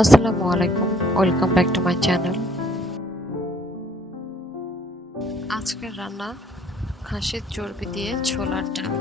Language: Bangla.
আসসালামু আলাইকুম। Welcome back to my channel. আজকের রান্না খাসির চর্বি দিয়ে ছোলার ডাল।